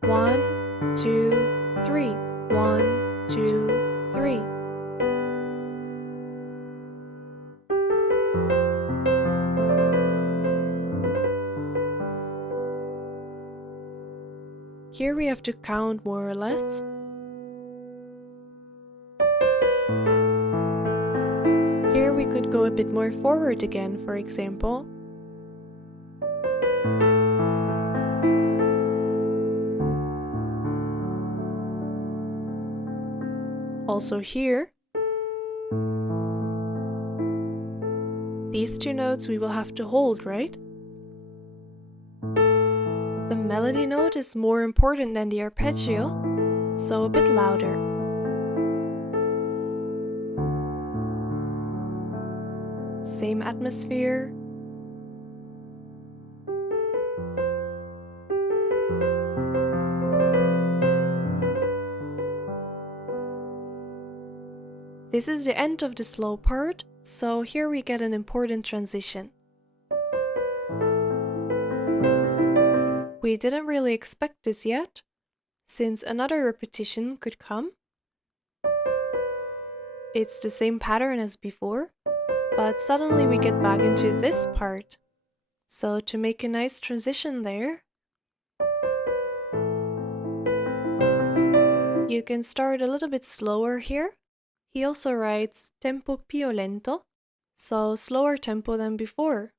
1, 2, 3. 1, 2, 3. Here we have to count more or less. Here we could go a bit more forward again, for example. Also here. These two notes we will have to hold, right? The melody note is more important than the arpeggio, so a bit louder. Same atmosphere. This is the end of the slow part, so here we get an important transition. We didn't really expect this yet, since another repetition could come. It's the same pattern as before, but suddenly we get back into this part. So to make a nice transition there, you can start a little bit slower here. He also writes tempo più lento, so slower tempo than before.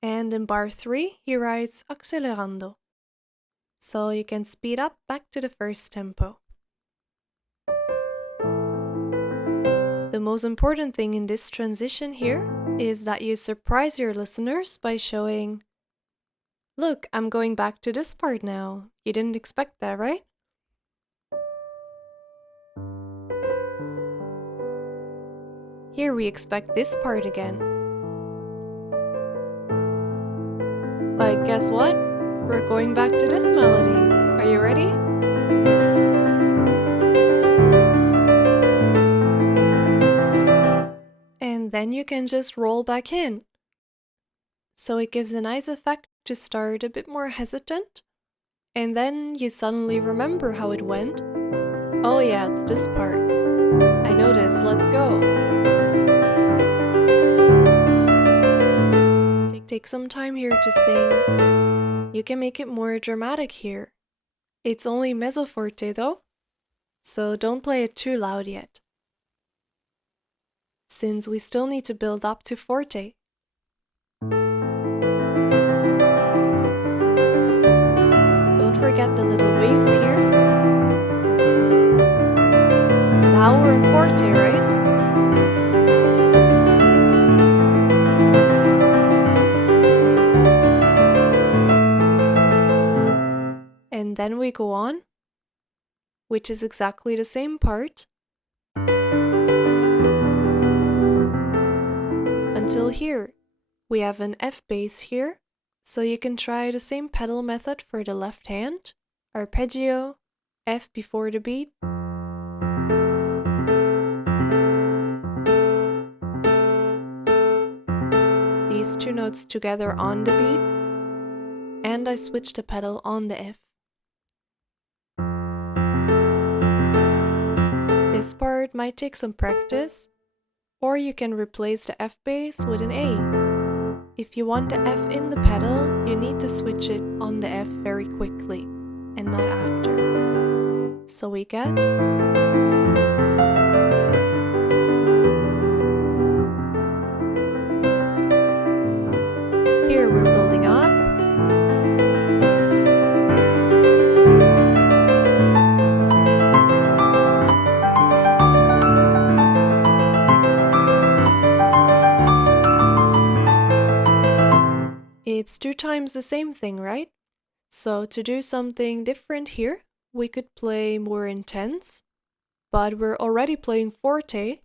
And in bar 3, he writes accelerando, so you can speed up back to the first tempo. The most important thing in this transition here is that you surprise your listeners by showing, look, I'm going back to this part now. You didn't expect that, right? Here we expect this part again. But guess what? We're going back to this melody. Are you ready? And then you can just roll back in. So it gives a nice effect to start a bit more hesitant, and then you suddenly remember how it went. Oh yeah, it's this part. I know this, let's go. Take some time here to sing. You can make it more dramatic here. It's only mezzo forte though, so don't play it too loud yet, since we still need to build up to forte. Don't forget the little waves here. Now we're in forte, right? And then we go on, which is exactly the same part, until here. We have an F bass here, so you can try the same pedal method for the left hand, arpeggio, F before the beat. These two notes together on the beat, and I switch the pedal on the F. This part might take some practice, or you can replace the F bass with an A. If you want the F in the pedal, you need to switch it on the F very quickly, and not after. So we get... Here we're building up. It's 2 times the same thing, right? So to do something different here, we could play more intense, but we're already playing forte,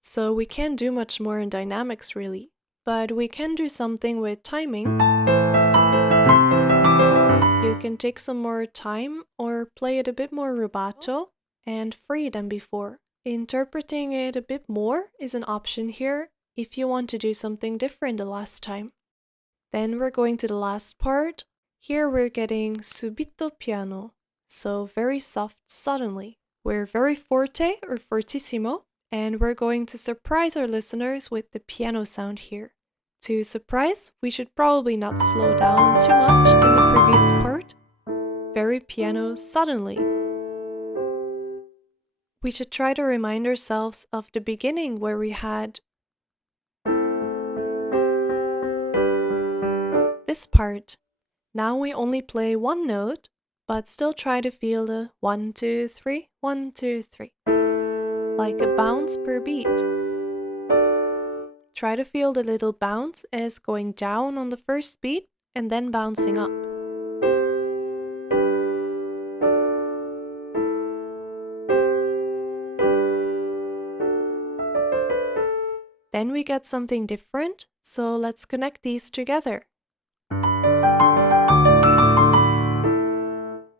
so we can't do much more in dynamics really. But we can do something with timing. You can take some more time or play it a bit more rubato and free than before. Interpreting it a bit more is an option here if you want to do something different the last time. Then we're going to the last part. Here we're getting subito piano, so very soft suddenly. We're very forte or fortissimo, and we're going to surprise our listeners with the piano sound here. To surprise, we should probably not slow down too much in the previous part. Very piano suddenly. We should try to remind ourselves of the beginning where we had this part. Now we only play one note, but still try to feel the 1, 2, 3, 1, 2, 3, like a bounce per beat. Try to feel the little bounce as going down on the first beat and then bouncing up. Then we get something different, so let's connect these together.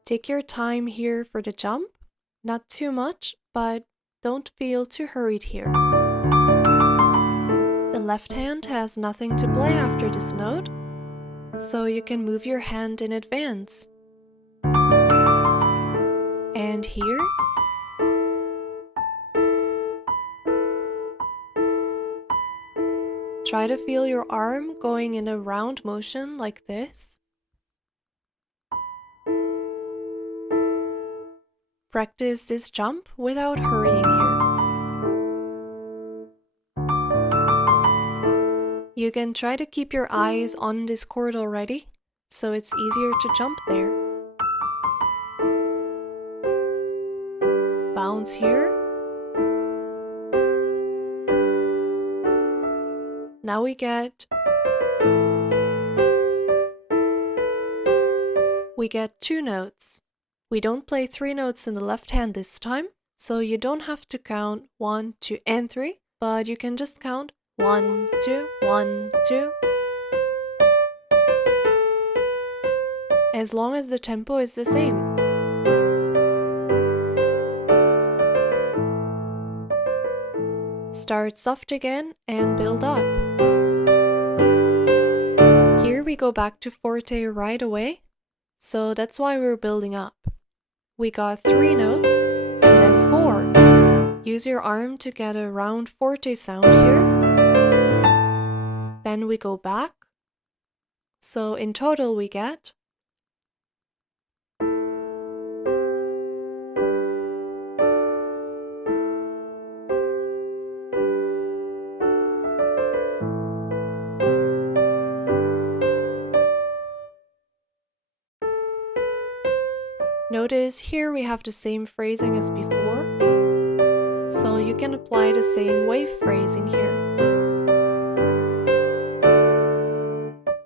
Take your time here for the jump, not too much, but don't feel too hurried here. The left hand has nothing to play after this note, so you can move your hand in advance. And here, try to feel your arm going in a round motion like this. Practice this jump without hurrying here. You can try to keep your eyes on this chord already, so it's easier to jump there. Bounce here. Now we get 2 notes. We don't play 3 notes in the left hand this time, so you don't have to count 1, 2, and 3, but you can just count 1, 2, 1, 2. As long as the tempo is the same. Start soft again and build up. Here we go back to forte right away, so that's why we're building up. We got 3 notes and then 4. Use your arm to get a round forte sound here. Then we go back. So in total we get Notice here we have the same phrasing as before, so you can apply the same wave phrasing here.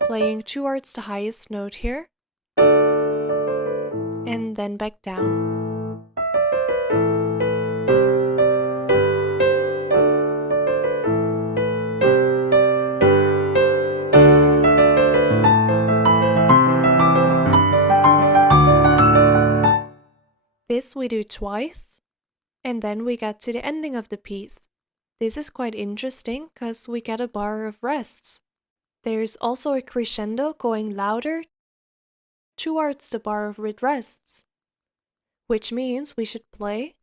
Playing towards the highest note here, and then back down. This we do twice, and then we get to the ending of the piece. This is quite interesting because we get a bar of rests. There's also a crescendo going louder towards the bar with rests, which means we should play.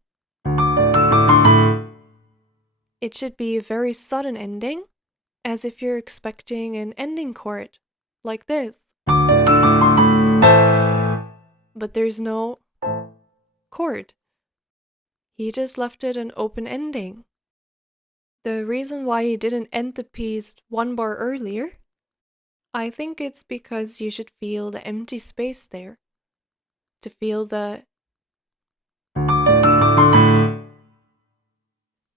It should be a very sudden ending, as if you're expecting an ending chord, like this. But there's no chord. He just left it an open ending. The reason why he didn't end the piece 1 bar earlier, I think it's because you should feel the empty space there. To feel the...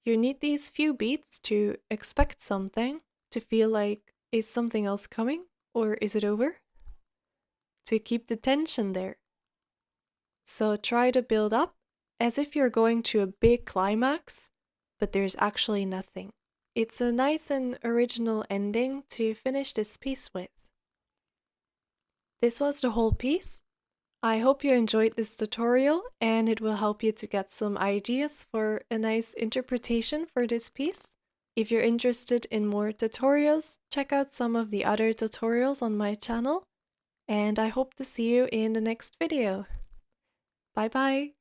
You need these few beats to expect something, to feel like, is something else coming? Or is it over? to keep the tension there. So try to build up as if you're going to a big climax, but there's actually nothing. It's a nice and original ending to finish this piece with. This was the whole piece. I hope you enjoyed this tutorial and it will help you to get some ideas for a nice interpretation for this piece. If you're interested in more tutorials, check out some of the other tutorials on my channel, and I hope to see you in the next video. Bye bye!